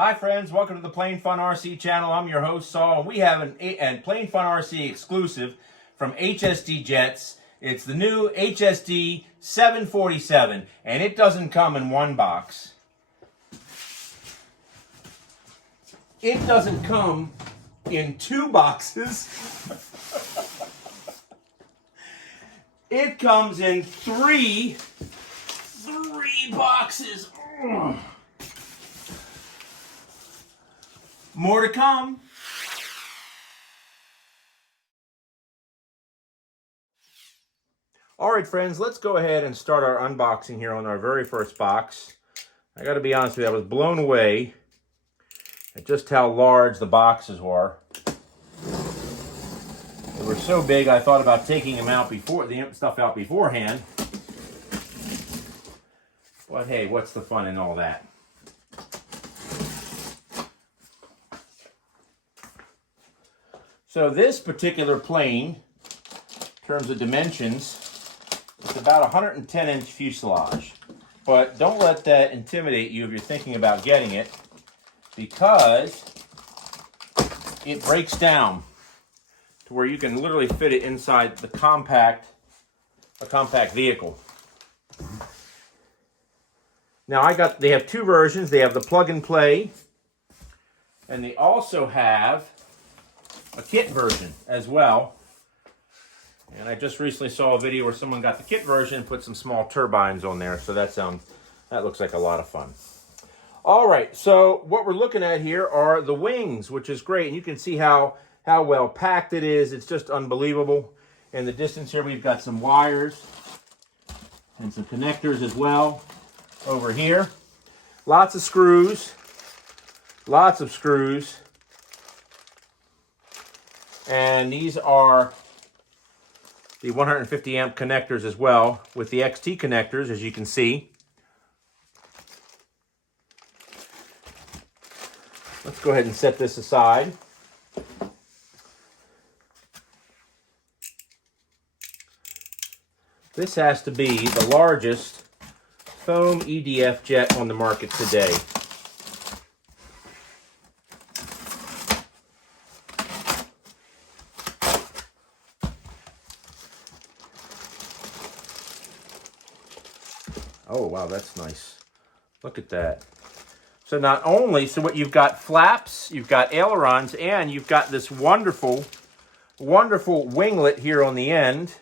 Hi friends, welcome to the Plain Fun RC channel. I'm your host Saul, and we have an Plain Fun RC exclusive from HSD Jets. It's the new HSD 747, and it doesn't come in one box. It doesn't come in two boxes. It comes in three boxes. Ugh. More to come. All right, friends, let's go ahead and start our unboxing here on our very first box. I got to be honest with you, I was blown away at just how large the boxes were. They were so big, I thought about taking them out beforehand. But hey, what's the fun in all that? So this particular plane, in terms of dimensions, it's about a 110-inch fuselage. But don't let that intimidate you if you're thinking about getting it, because it breaks down to where you can literally fit it inside a compact vehicle. Now they have two versions. They have the plug and play, and they also have a kit version as well. And I just recently saw a video where someone got the kit version and put some small turbines on there, so that looks like a lot of fun. All right, so what we're looking at here are the wings, which is great, and you can see how well packed it is. It's just unbelievable. In the distance here, we've got some wires and some connectors as well over here. Lots of screws. And these are the 150 amp connectors as well, with the XT connectors, as you can see. Let's go ahead and set this aside. This has to be the largest foam EDF jet on the market today. Oh, wow, that's nice. Look at that. So what you've got flaps, you've got ailerons, and you've got this wonderful winglet here on the end.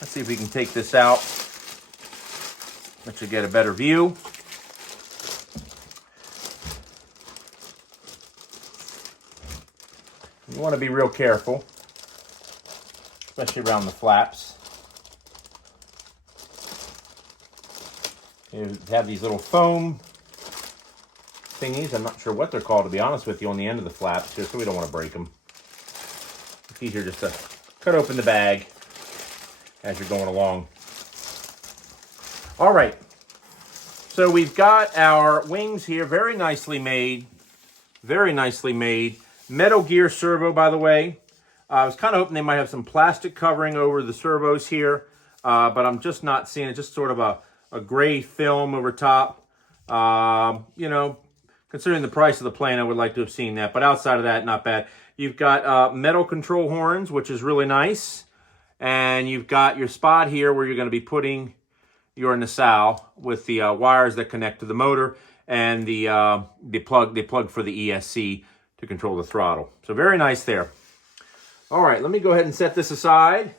Let's see if we can take this out. Let you get a better view. You want to be real careful, especially around the flaps. You have these little foam thingies. I'm not sure what they're called, to be honest with you, on the end of the flaps here, so we don't want to break them. It's easier just to cut open the bag as you're going along. All right, so we've got our wings here, very nicely made. Metal gear servo, by the way. I was kind of hoping they might have some plastic covering over the servos here, but I'm just not seeing it. Just sort of a gray film over top. You know, considering the price of the plane, I would like to have seen that. But outside of that, not bad. You've got metal control horns, which is really nice. And you've got your spot here where you're going to be putting your nacelle with the wires that connect to the motor, and the plug for the ESC to control the throttle. So very nice there. All right, let me go ahead and set this aside.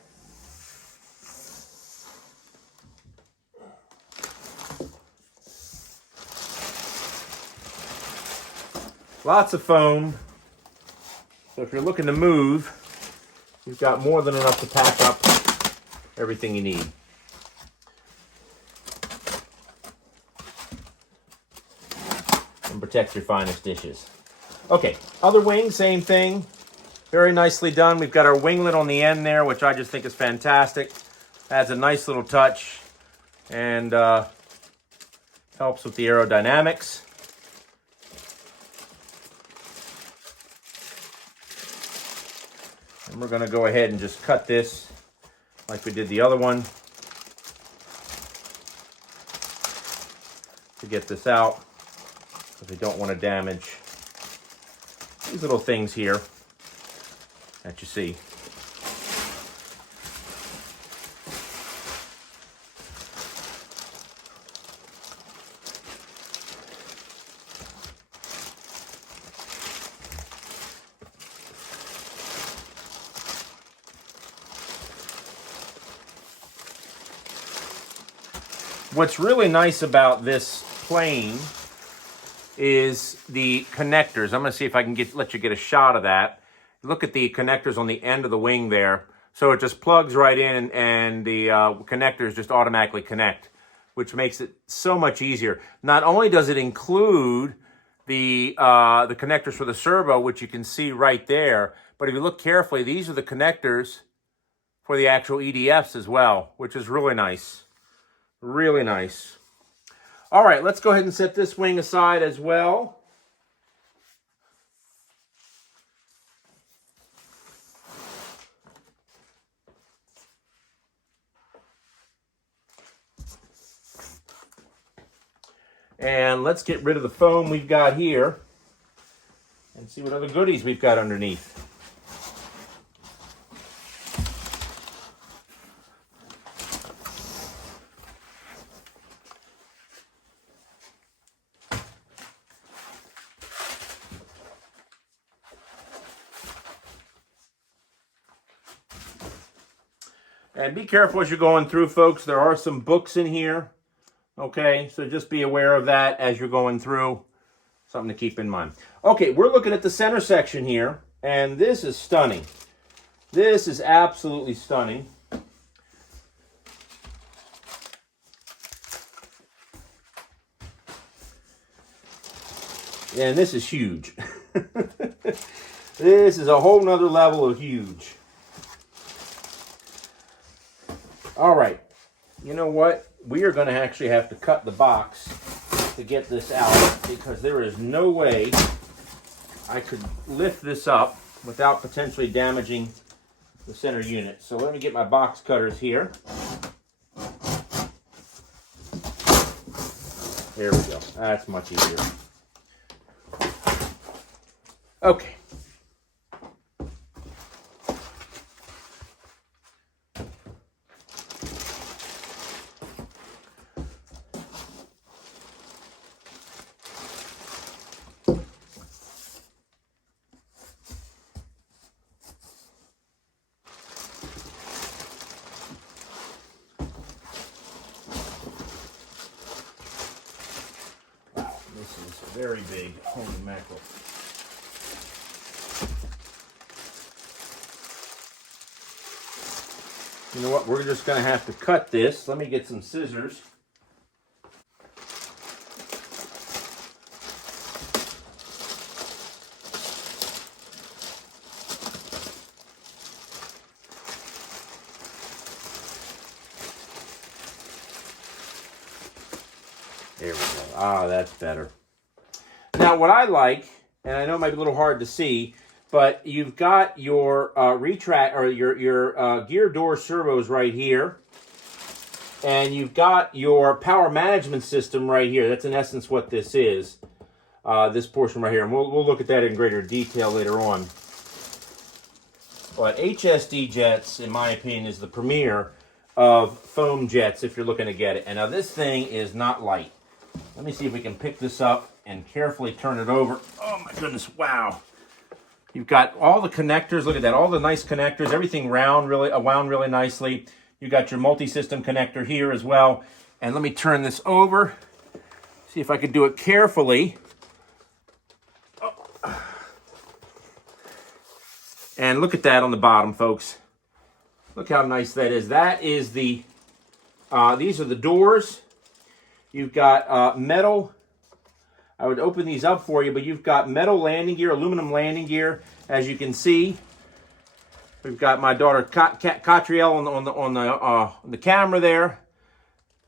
Lots of foam. So if you're looking to move, you've got more than enough to pack up everything you need. And protect your finest dishes. Okay, other wing, same thing. Very nicely done. We've got our winglet on the end there, which I just think is fantastic. Adds a nice little touch and helps with the aerodynamics. And we're going to go ahead and just cut this like we did the other one to get this out. They don't want to damage these little things here that you see. What's really nice about this plane is the connectors. I'm going to see if I can let you get a shot of that. Look at the connectors on the end of the wing there. So it just plugs right in and the connectors just automatically connect, which makes it so much easier. Not only does it include the connectors for the servo, which you can see right there, but if you look carefully, these are the connectors for the actual EDFs as well, which is really nice. Really nice. All right, let's go ahead and set this wing aside as well. And let's get rid of the foam we've got here and see what other goodies we've got underneath. And be careful as you're going through, folks. There are some books in here. Okay, so just be aware of that as you're going through. Something to keep in mind. Okay, we're looking at the center section here, and this is stunning. This is absolutely stunning. And this is huge. This is a whole nother level of huge. All right, you know what? We are going to actually have to cut the box to get this out because there is no way I could lift this up without potentially damaging the center unit. So let me get my box cutters here. There we go. That's much easier. Okay. Very big. Holy mackerel. You know what? We're just going to have to cut this. Let me get some scissors. There we go. Ah, that's better. Now, what I like, and I know it might be a little hard to see, but you've got your retract or your gear door servos right here, and you've got your power management system right here. That's in essence what this is, this portion right here, and we'll look at that in greater detail later on. But HSD Jets, in my opinion, is the premier of foam jets if you're looking to get it. And now this thing is not light. Let me see if we can pick this up and carefully turn it over. Oh my goodness, wow. You've got all the connectors, look at that, all the nice connectors, everything wound really nicely. You've got your multi-system connector here as well. And let me turn this over, see if I could do it carefully. Oh. And look at that on the bottom, folks. Look how nice that is. That is the, these are the doors. You've got metal. I would open these up for you, but you've got metal landing gear, aluminum landing gear, as you can see. We've got my daughter Catrielle on the camera there,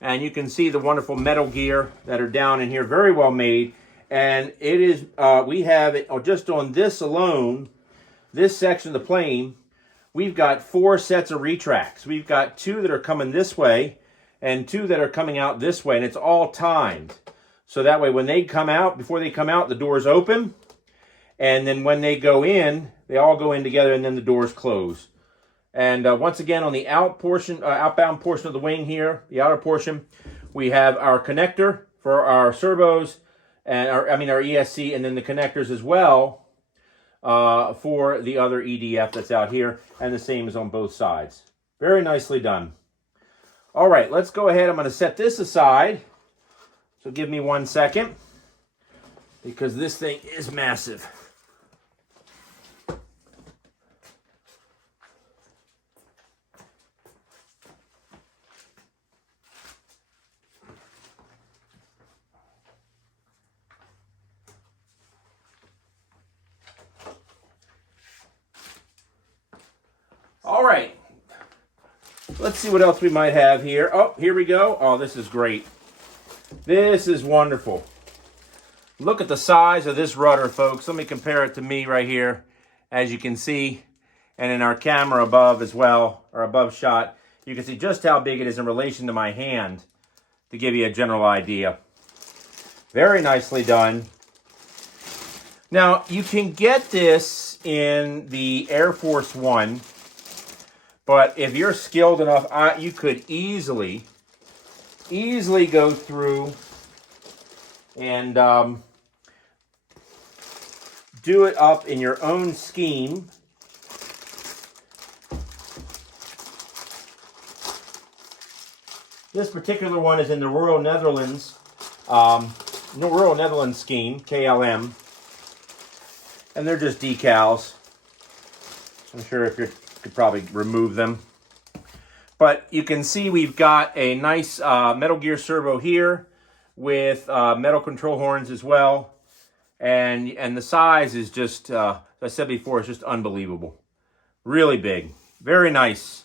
and you can see the wonderful metal gear that are down in here, very well made. And it is we have it just on this alone, this section of the plane. We've got 4 sets of retracts. We've got 2 that are coming this way, and 2 that are coming out this way, and it's all timed. So that way when they come out, before they come out, the doors open. And then when they go in, they all go in together and then the doors close. And once again, on the outbound portion of the wing here, the outer portion, we have our connector for our servos, and our ESC, and then the connectors as well for the other EDF that's out here, and the same is on both sides. Very nicely done. All right, let's go ahead. I'm going to set this aside. So give me 1 second, because this thing is massive. All right, let's see what else we might have here. Oh, here we go. Oh, this is great. This is wonderful. Look at the size of this rudder, folks. Let me compare it to me right here, as you can see, and in our camera above as well, or above shot, you can see just how big it is in relation to my hand, to give you a general idea. Very nicely done. Now, you can get this in the Air Force One, but if you're skilled enough, you could easily go through and do it up in your own scheme. This particular one is in the Royal Netherlands scheme, KLM, and they're just decals. I'm sure if you could probably remove them. But you can see we've got a nice metal gear servo here with metal control horns as well. And the size is just, as I said before, it's just unbelievable. Really big. Very nice.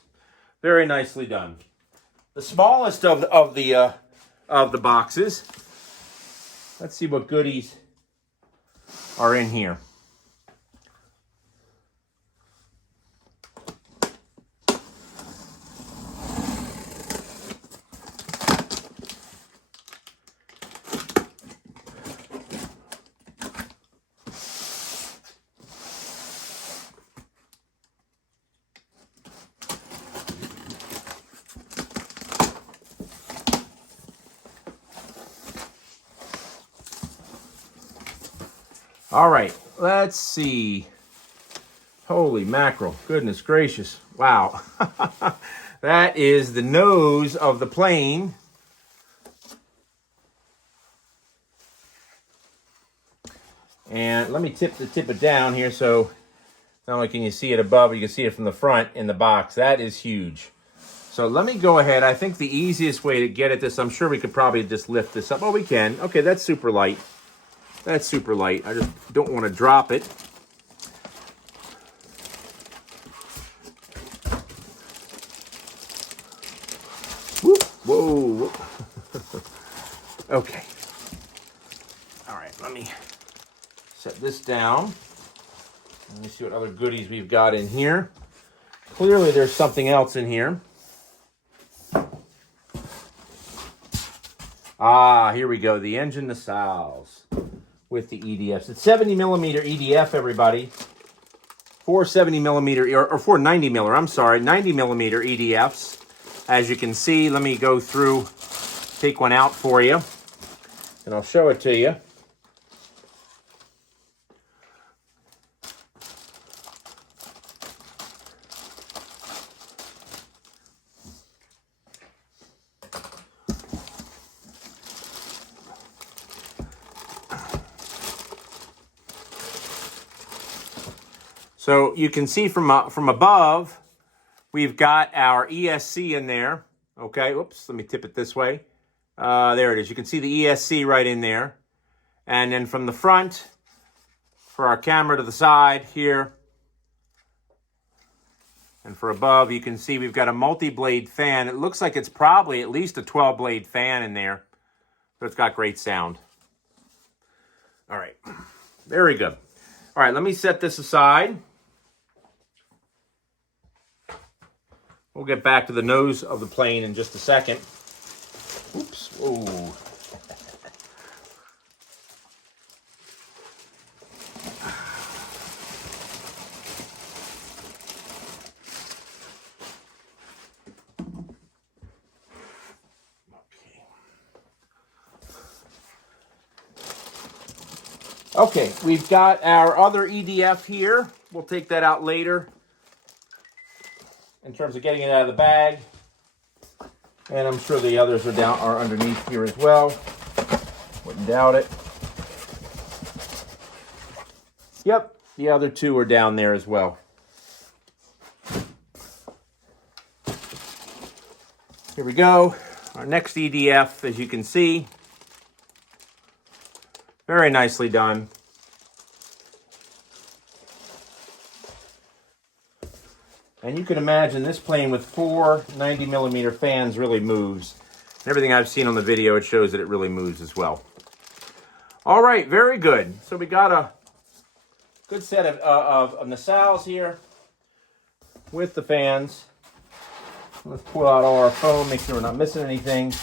Very nicely done. The smallest of the boxes. Let's see what goodies are in here. All right, let's see. Holy mackerel, goodness gracious. Wow. That is the nose of the plane. And let me tip it down here so not only can you see it above, you can see it from the front in the box. That is huge. So let me go ahead. I think the easiest way to get at this, I'm sure we could probably just lift this up. Oh, we can. Okay, that's super light. That's super light. I just don't want to drop it. Whoop, whoa. Okay. All right, let me set this down. Let me see what other goodies we've got in here. Clearly there's something else in here. Ah, here we go. The engine nacelles with the EDFs. It's 70 millimeter EDF, everybody. 470 millimeter, or 490 millimeter, I'm sorry, 90 millimeter EDFs. As you can see, let me go through, take one out for you, and I'll show it to you. So you can see from above, we've got our ESC in there. Okay, whoops, let me tip it this way. There it is. You can see the ESC right in there. And then from the front, for our camera to the side here, and for above, you can see we've got a multi-blade fan. It looks like it's probably at least a 12-blade fan in there, but it's got great sound. All right, very good. All right, let me set this aside. We'll get back to the nose of the plane in just a second. Oops. Whoa. Okay, we've got our other EDF here. We'll take that out later in terms of getting it out of the bag. And I'm sure the others are underneath here as well. Wouldn't doubt it. Yep, the other two are down there as well. Here we go. Our next EDF, as you can see, very nicely done. And you can imagine this plane with 4 90mm fans really moves. And everything I've seen on the video, it shows that it really moves as well. All right, very good. So we got a good set of nacelles here with the fans. Let's pull out all our foam, make sure we're not missing anything.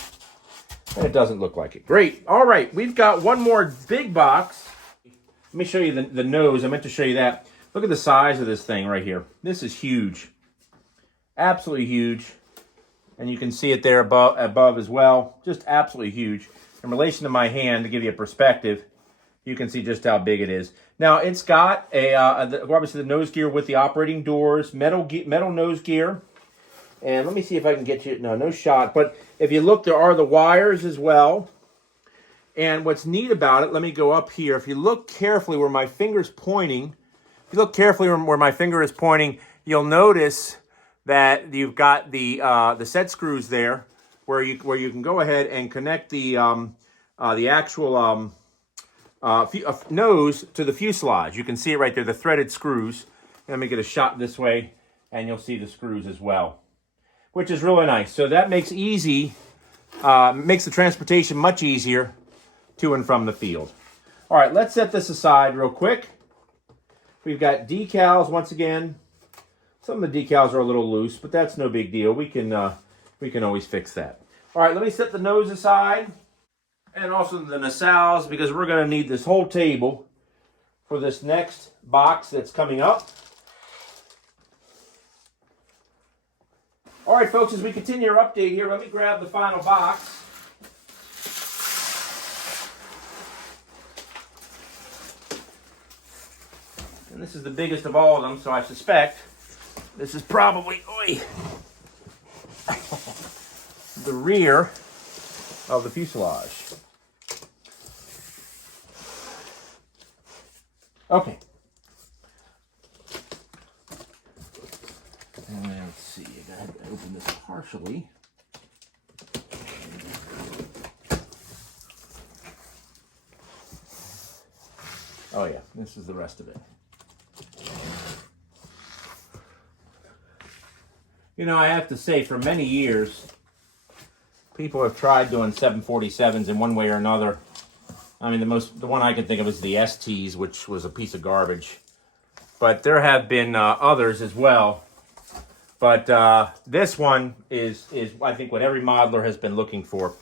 And it doesn't look like it. Great. All right, we've got one more big box. Let me show you the nose. I meant to show you that. Look at the size of this thing right here. This is huge. Absolutely huge. And you can see it there above as well. Just absolutely huge. In relation to my hand, to give you a perspective, you can see just how big it is. Now, it's got obviously the nose gear with the operating doors, metal nose gear. And let me see if I can get you, no shot. But if you look, there are the wires as well. And what's neat about it, let me go up here. If you look carefully where my finger's pointing, you'll notice that you've got the set screws there, where you can go ahead and connect the actual nose to the fuselage. You can see it right there, the threaded screws. Let me get a shot this way, and you'll see the screws as well, which is really nice. So that makes the transportation much easier to and from the field. All right, let's set this aside real quick. We've got decals once again. Some of the decals are a little loose, but that's no big deal. We can always fix that. All right, let me set the nose aside and also the nacelles, because we're going to need this whole table for this next box that's coming up. All right, folks, as we continue our update here, let me grab the final box. And this is the biggest of all of them, so I suspect this is probably the rear of the fuselage. Okay. And let's see, I gotta open this partially. Oh yeah, this is the rest of it. You know, I have to say, for many years, people have tried doing 747s in one way or another. I mean, the one I can think of is the STs, which was a piece of garbage. But there have been others as well. But this one is I think what every modeler has been looking for.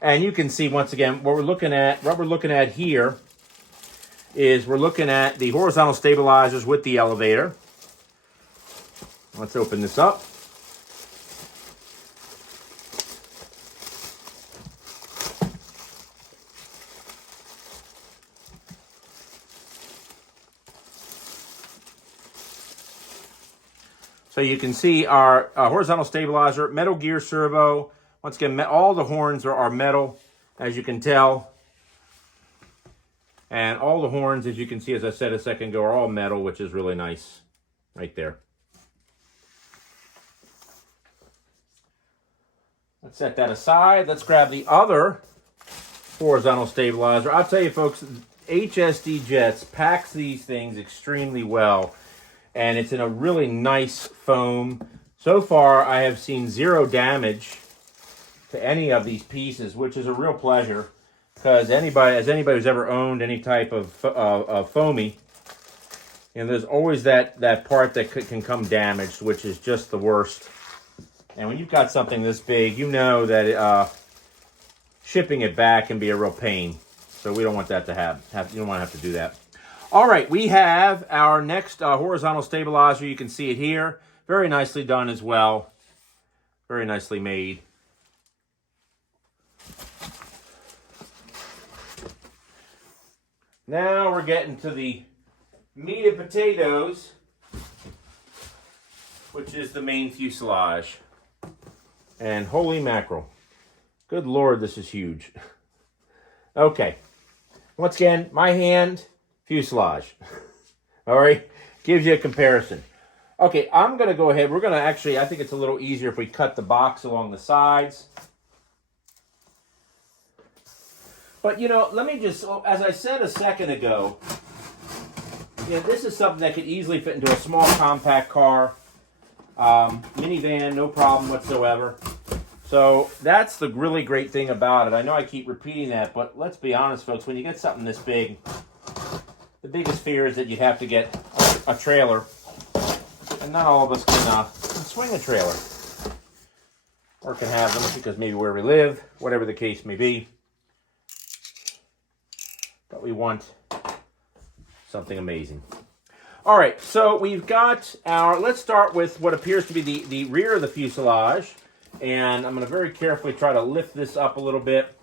And you can see once again what we're looking at here is we're looking at the horizontal stabilizers with the elevator. Let's open this up. So you can see our horizontal stabilizer, metal gear servo. Once again, all the horns are metal, as you can tell. And all the horns, as you can see, as I said a second ago, are all metal, which is really nice right there. Let's set that aside. Let's grab the other horizontal stabilizer. I'll tell you, folks, HSD Jest packs these things extremely well. And it's in a really nice foam. So far, I have seen 0 damage to any of these pieces, which is a real pleasure, because anybody who's ever owned any type of foamy, you know, there's always that part that can come damaged, which is just the worst. And when you've got something this big, you know that shipping it back can be a real pain. So we don't want that to you don't want to have to do that. All right, we have our next horizontal stabilizer. You can see it here. Very nicely done as well. Very nicely made. Now we're getting to the meat and potatoes, which is the main fuselage. And holy mackerel. Good Lord, this is huge. Okay. Once again, my hand, fuselage. All right. Gives you a comparison. Okay, I'm going to go ahead. We're going to actually, I think it's a little easier if we cut the box along the sides. But, you know, let me just, as I said a second ago, you know, this is something that could easily fit into a small compact car, minivan, no problem whatsoever. So that's the really great thing about it. I know I keep repeating that, but let's be honest, folks, when you get something this big, the biggest fear is that you'd have to get a trailer. And not all of us can swing a trailer. Or can have them because maybe where we live, whatever the case may be. But we want something amazing. All right, so we've got our, let's start with what appears to be the rear of the fuselage. And I'm going to very carefully try to lift this up a little bit.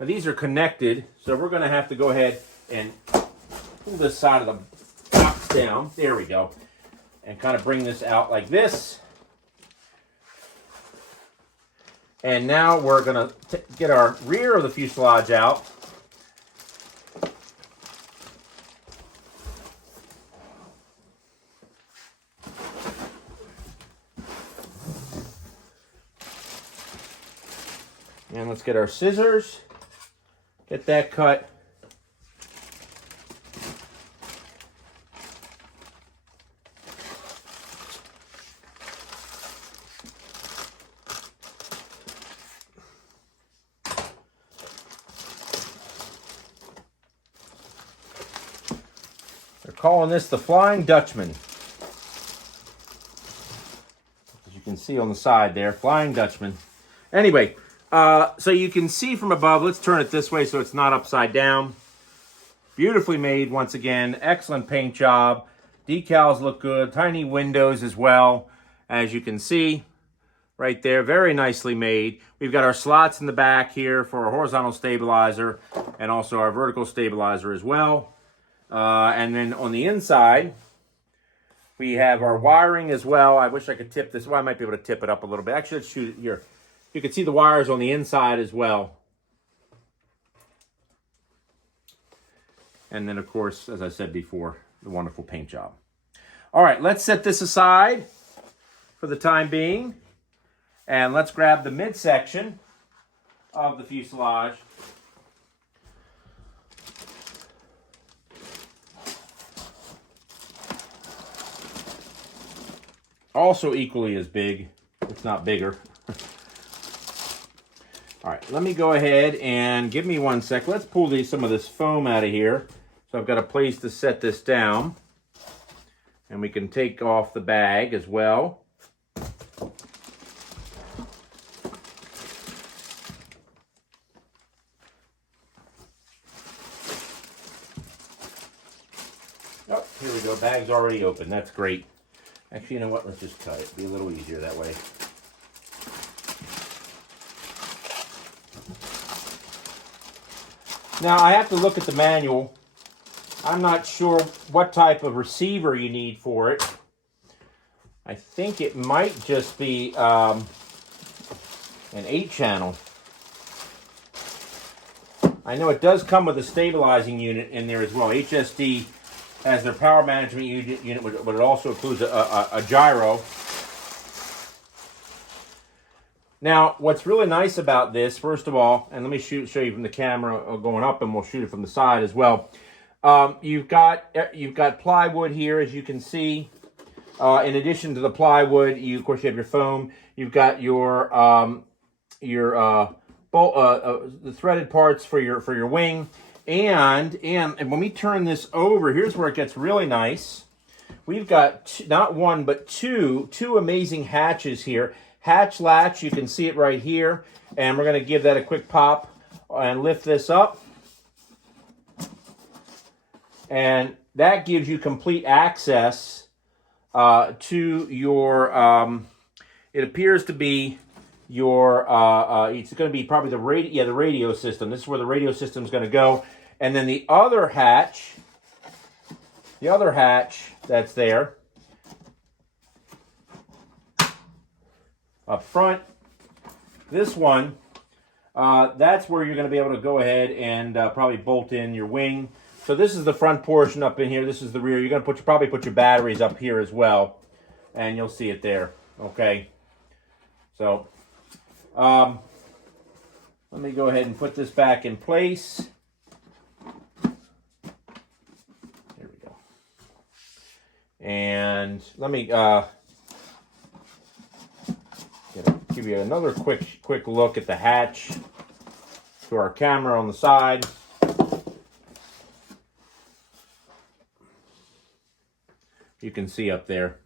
Now these are connected, so we're going to have to go ahead and pull this side of the box down. There we go. And kind of bring this out like this. And now we're going to get our rear of the fuselage out. And let's get our scissors, get that cut. They're calling this the Flying Dutchman. As you can see on the side there, Flying Dutchman. Anyway, so you can see from above, let's turn it this way so it's not upside down. Beautifully made once again, excellent paint job. Decals look good, tiny windows as well, as you can see right there, very nicely made. We've got our slots in the back here for our horizontal stabilizer and also our vertical stabilizer as well. And then on the inside, we have our wiring as well. I wish I could tip this. Well, I might be able to tip it up a little bit. Actually, let's shoot it here. You can see the wires on the inside as well. And then, of course, as I said before, the wonderful paint job. All right, let's set this aside for the time being. And let's grab the midsection of the fuselage. Also equally as big, if not bigger. All right, let me go ahead and give me 1 sec. Let's pull some of this foam out of here. So I've got a place to set this down. And we can take off the bag as well. Oh, here we go. Bag's already open. That's great. Actually, you know what? Let's just cut it. Be a little easier that way. Now, I have to look at the manual. I'm not sure what type of receiver you need for it. I think it might just be an 8-channel. I know it does come with a stabilizing unit in there as well. HSD has their power management unit, but it also includes a gyro. Now, what's really nice about this, first of all, and let me show you from the camera going up, and we'll shoot it from the side as well. You've got plywood here, as you can see. In addition to the plywood, of course you have your foam. You've got your the threaded parts for your wing, and when we turn this over, here's where it gets really nice. We've got not one but two amazing hatches here. Hatch latch, you can see it right here, and we're going to give that a quick pop and lift this up. And that gives you complete access to your, it appears to be your, it's going to be probably the radio system. This is where the radio system is going to go. And then the other hatch that's there up front, this one, that's where you're going to be able to go ahead and probably bolt in your wing. So this is the front portion up in here. This is the rear. You're going to probably put your batteries up here as well, and you'll see it there. Okay. So let me go ahead and put this back in place. There we go. And let me give you another quick look at the hatch to our camera on the side. You can see up there.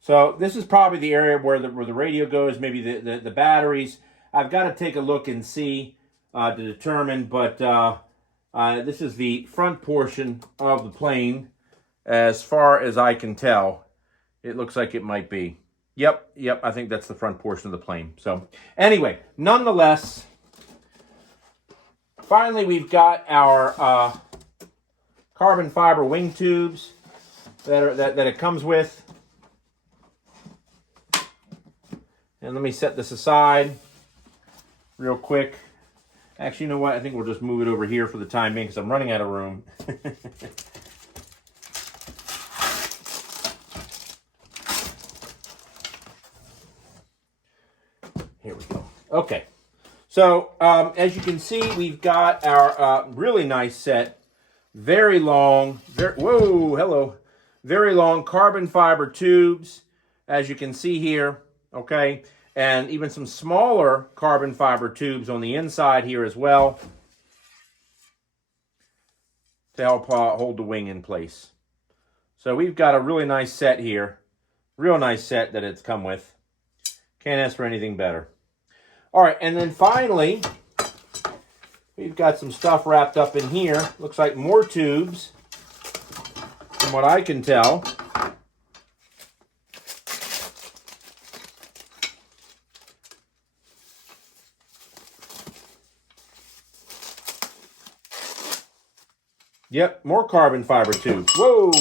So this is probably the area where the radio goes, maybe the batteries. I've got to take a look and see to determine, but this is the front portion of the plane as far as I can tell. It looks like it might be. Yep, I think that's the front portion of the plane. So anyway, nonetheless, finally we've got our carbon fiber wing tubes that it comes with. And let me set this aside real quick. Actually, you know what? I think we'll just move it over here for the time being because I'm running out of room. Here we go. Okay. So, as you can see, we've got our really nice set. Very long, very long carbon fiber tubes, as you can see here. Okay, and even some smaller carbon fiber tubes on the inside here as well to help hold the wing in place. So we've got a really nice set here. Real nice set that it's come with. Can't ask for anything better. All right, and then finally, we've got some stuff wrapped up in here. Looks like more tubes, from what I can tell. Yep, more carbon fiber tubes. Whoa!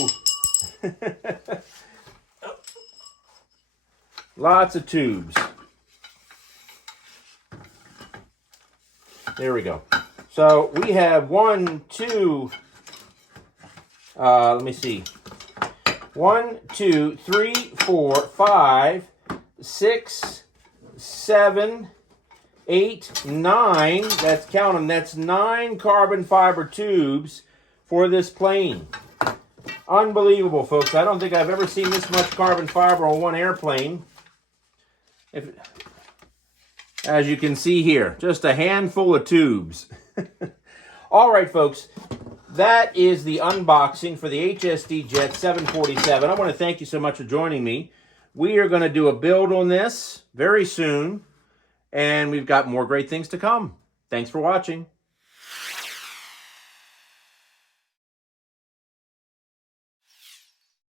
Lots of tubes. There we go. So we have 1, 2, let me see. 1, 2, 3, 4, 5, 6, 7, 8, 9. That's count them. That's 9 carbon fiber tubes for this plane. Unbelievable, folks. I don't think I've ever seen this much carbon fiber on one airplane. As you can see here, just a handful of tubes. All right, folks. That is the unboxing for the HSD Jest 747. I want to thank you so much for joining me. We are going to do a build on this very soon, and we've got more great things to come. Thanks for watching.